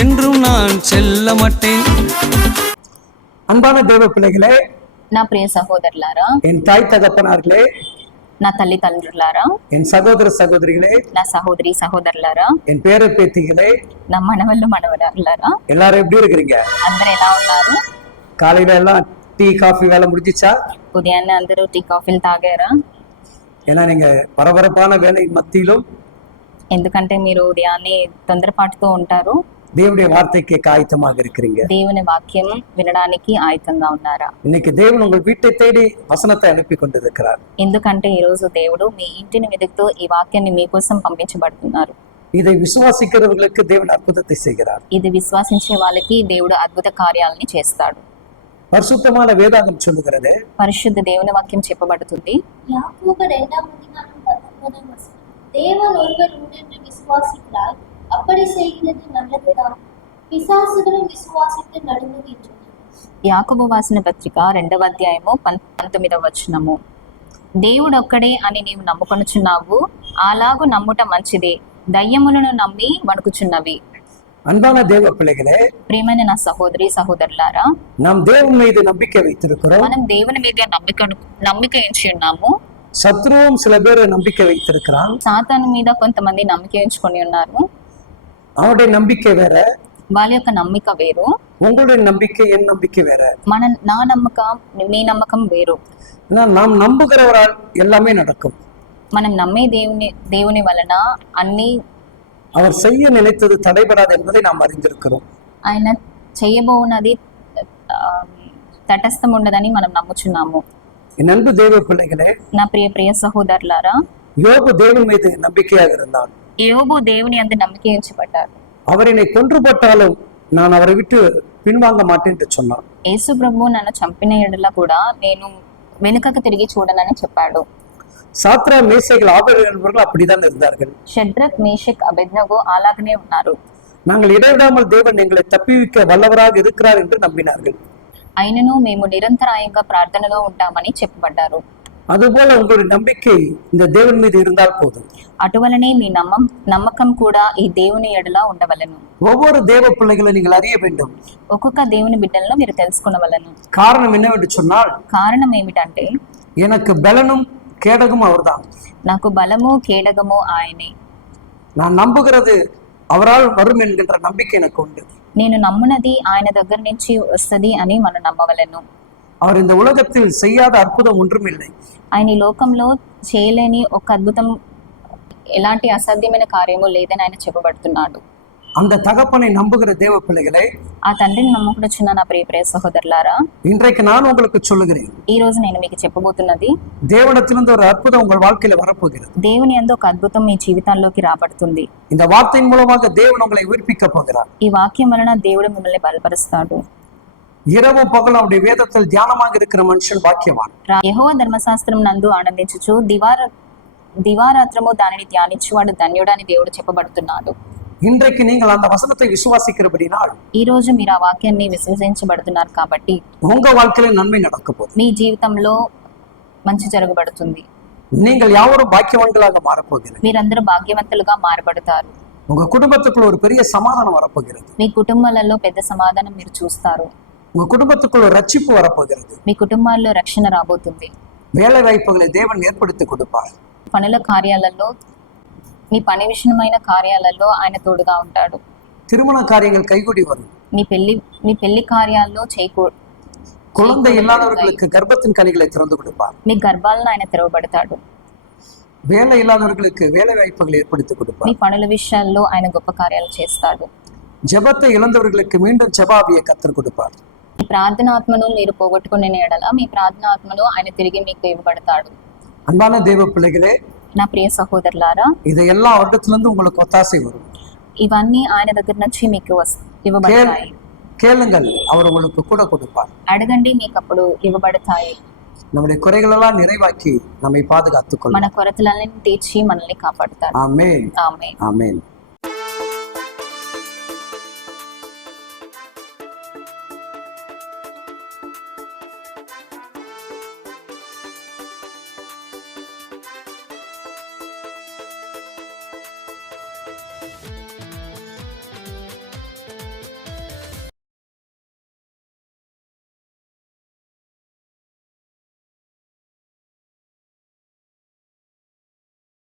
என்றும் நான் செல்ல மாட்டேன் அன்பான தேவ பிள்ளைகளே నా ప్రియ సహోదరులారా என் தாய் தகப்பனார்களே నా తల్లి తండ్రులారా என் சகோதர சகோதரிகளே నా సహోదరి సహోదరులారా என் பேர பேத்திகளே నా మనవళ్ళు మనవరాలారా எல்லாரும் எப்படி இருக்கிறீங்க అందరు ఎలా ఉన్నారు காலையில எல்லாம் டீ காஃபி வேலை முடிஞ்சிச்சா ఉదయాన్నే అందరూ టీ కాఫీలు తాగారా ஏன்னா நீங்க பரபரப்பான வேலையின் மத்தியிலும் ఎందుకంటే మీరు ఉదయాన్నే తొందరపాటుతో ఉంటారు தேவனுடைய வார்த்தைக்கு ஆயத்தமாக இருக்கிறீங்க దేవుని వాక్యం వినడానికి ఆయుధంగా ఉన్నారా இன்னைக்கு தேவன் உங்கள் வீட்டை தேடி வசனத்தை அனுப்பி கொண்டிருக்கிறார் ఎందుకంటే ఈ రోజు దేవుడు మీ ఇంటిని వెతుకుతూ ఈ వాక్యాన్ని మీకోసం పంపించబడుతున్నారు இதை விசுவாசிக்கிறவர்களுக்கு தேவன் அற்புதத்தை செய்கிறார் ఇది విశ్వసించే వాళ్ళకి దేవుడు అద్భుత కార్యాలని చేస్తాడు பரிசுத்தமான வேதாகம் சொல்லுகிறது పరిశుద్ధ దేవుని వాక్యం చెప్పబడుతుంది யாக்கோபு இரண்டாம் அதிகாரம் பத்தொன்பதாம் வசனம் தேவன் ஒருவர் உண்டென்று விசுவாசிக்கிறார் அப்படி செய்கிறது நல்லதுதான் பிசாசுகளும் விசுவாசித்து நடுங்குகின்றன యాకబు వాసిన పత్రిక రెండవ అధ్యాయము పం- పంతొమ్మిదవ వచనము దేవుడు ఒక్కడే అని నీవు నమ్ముకొనుచున్నావు అలాగు నమ్ముట మంచిదే దయ్యములను నమ్మి వణుకుచున్నవి அன்பான தேவ பிள்ளைகளே ప్రియమైన నా సహోదరి సహోదరులారా நாம் தேவன் மீது நம்பிக்கை வைத்திருக்கிறோம் మనం దేవుని మీద నమ్మిక నమ్మిక ఎంచి ఉన్నాము சத்ருவும் சில பேர் நம்பிக்கை வைத்திருக்கிறான் సాతాను మీద కొంతమంది నమ్మిక ఎంచుకొని ఉన్నారు அவனுடைய நம்பிக்கை வேற వాళ్ళ యొక్క నమ్మిక వేరు உங்களுடைய நம்பிக்கை என் நம்பிக்கை வேற మన నా నమ్మకం మీ నమ్మకం వేరు ஏன்னா நாம் நம்புகிறவரால் எல்லாமே நடக்கும் మనం నమ్మే దేవుని దేవుని వలన అన్ని அவர் செய்ய நினைத்தது தடைபடாது என்பதை நாம் அறிந்திருக்கிறோம் ఆయన చేయబోనది ఆ, తటస్థం ఉండదని మనం నమ్ముచున్నాము என் அன்பு தேவ பிள்ளைகளே నా ప్రియ ప్రియ సహోదరులారా யோபு தேவன் மீது நம்பிக்கையாக இருந்தான் యోబు దేవుని అందు నమ్మిక ఉంచబడ్డారు அவர் என்னை கொன்று போட்டாலும் நான் அவரை விட்டு பின்வாங்க மாட்டேன் என்று சொன்னான் యేసు ప్రభు నన్ను చంపిన ఎడల కూడా నేను వెనుకకు తిరిగి చూడనని చెప్పాడు சாத்ரா மேசைகள் ஆபர் என்பவர்கள் அப்படித்தான் இருந்தார்கள் షడ్రత్ మేషక్ అబెద్నగో అలాగనే ఉన్నారు நாங்கள் இடைவிடாமல் தேவன் எங்களை தப்பிவிக்க வல்லவராக இருக்கிறார் என்று நம்பினார்கள் అయినను మేము నిరంతరాయంగా ప్రార్థనలో ఉంటామని చెప్పబడ్డారు அதுபோல உங்களுடைய நம்பிக்கை இந்த தேவன் மீது இருந்தால் போதும் అటువలనే మీ నమ్మం నమ్మకం కూడా ఈ దేవుని ఎడల ఉండవలను ஒவ்வொரு தேவ பிள்ளைகளை நீங்கள் அறிய வேண்டும் ఒక్కొక్క దేవుని బిడ్డలను మీరు తెలుసుకునవలను காரணம் என்னவென்று சொன்னால் కారణం ఏమిటంటే எனக்கு பலனும் கேடகும் அவர்தான் నాకు బలము కేడగము ఆయనే நான் நம்புகிறது அவரால் வரும் என்கின்ற நம்பிக்கை எனக்கு உண்டு నేను నమ్మునది ఆయన దగ్గర నుంచి వస్తది అని మనం నమ్మవలను அவர் இந்த உலகத்தில் செய்யாத அற்புதம் ஒன்றும் இல்லை ఆయన ఈ లోకంలో చేయలేని ఒక అద్భుతం ఎలాంటి అసాధ్యమైన కార్యము లేదని ఆయన చెప్పబడుతున్నాడు அந்த தகப்பனை நம்புகிற தேவ பிள்ளைகளை ఆ తండ్రిని నమ్ముకుడుచున్న నా ప్రియ ప్రియ సహోదరులారా இன்றைக்கு நான் உங்களுக்கு சொல்லுகிறேன் ఈ రోజు నేను మీకు చెప్పబోతున్నది தேவனத்திலிருந்து ஒரு அற்புதம் உங்கள் வாழ்க்கையில வரப்போகிறது దేవుని అందు ఒక అద్భుతం మీ జీవితాల్లోకి రాబడుతుంది இந்த வார்த்தையின் மூலமாக தேவன் உங்களை உயிர்ப்பிக்க போகிறார் ఈ వాక్యం వలన దేవుడు మిమ్మల్ని బలపరుస్తాడు இரவும் பகலும் அவருடைய வேதத்தில் தியானமாக இருக்கிற மனுஷன் பாக்கியவான் యహోవ ధర్మశాస్త్రం నందు ఆనందించుచు దివార దివారాత్రము దానిని ధ్యానించువాడు ధన్యుడు అని దేవుడు చెప్పబడుతున్నాడు இன்றைக்கு நீங்கள் அந்த வசனத்தை விசுவாசிக்கிறபடினால் ఈ రోజు మీరు ఆ వాక్యాన్ని విశ్వసించబడుతున్నారు కాబట్టి உங்க வாழ்க்கையில நன்மை நடக்க போகுது మీ జీవితంలో మంచి జరగబడుతుంది நீங்கள் யாவரும் பாக்கியவான்களாக மாறப்போகிறது మీరందరూ భాగ్యవంతులుగా మారబడతారు உங்க குடும்பத்துக்குள்ள ஒரு பெரிய சமாதானம் வரப்போகிறது మీ కుటుంబాలలో పెద్ద సమాధానం మీరు చూస్తారు உங்க குடும்பத்துக்குள்ள ஒரு ரட்சிப்பு வரப்போகிறது మీ కుటుంబాల్లో రక్షణ రాబోతుంది வேலை வாய்ப்புகளை தேவன் ஏற்படுத்தி கொடுப்பார் పనుల కార్యాలలో మీ పని విషయమైన కార్యాలలో ఆయన తోడుగా ఉంటాడు திருமண காரியங்கள் கைகூடி வரும் మీ పెళ్లి మీ పెళ్లి కార్యాల్లో చేయకూ குழந்தை இல்லாதவர்களுக்கு கர்ப்பத்தின் கனிகளை திறந்து கொடுப்பார் మీ గర్భాలను ఆయన తెరవబడతాడు வேலை இல்லாதவர்களுக்கு வேலை வாய்ப்புகளை ஏற்படுத்தி మీ கொடுப்பார் పనుల విషయాల్లో ఆయన గొప్ప కార్యాలు చేస్తాడు ஜெபத்தை இழந்தவர்களுக்கு மீண்டும் ஜெபாவியை கத்தர் கொடுப்பார் మీ ప్రార్థనాత్మను మీరు పోగొట్టుకునే ఎడల మీ ప్రార్థనాత్మను ఆయన తిరిగి మీకు ఇవ్వబడతాడు அன்பான தேவ பிள்ளைகளே నా ప్రియ సహోదరులారా இதையெல்லாம் வருடத்திலிருந்து உங்களுக்கு ஒத்தாசை வரும் ఇవన్నీ ఆయన దగ్గర నుంచి మీకు వస్- ఇవ్వబడతాయి கேளுங்கள் அவர் உங்களுக்கு கூட கொடுப்பார் అడగండి మీకు అప్పుడు ఇవ్వబడతాయి நம்முடைய குறைகளெல்லாம் நிறைவாக்கி நம்மை பாதுகாத்துக் கொள்ளும் మన కొరతలన్నీ తీర్చి మనల్ని కాపాడుతాడు ஆமென் ఆమె ஆமென்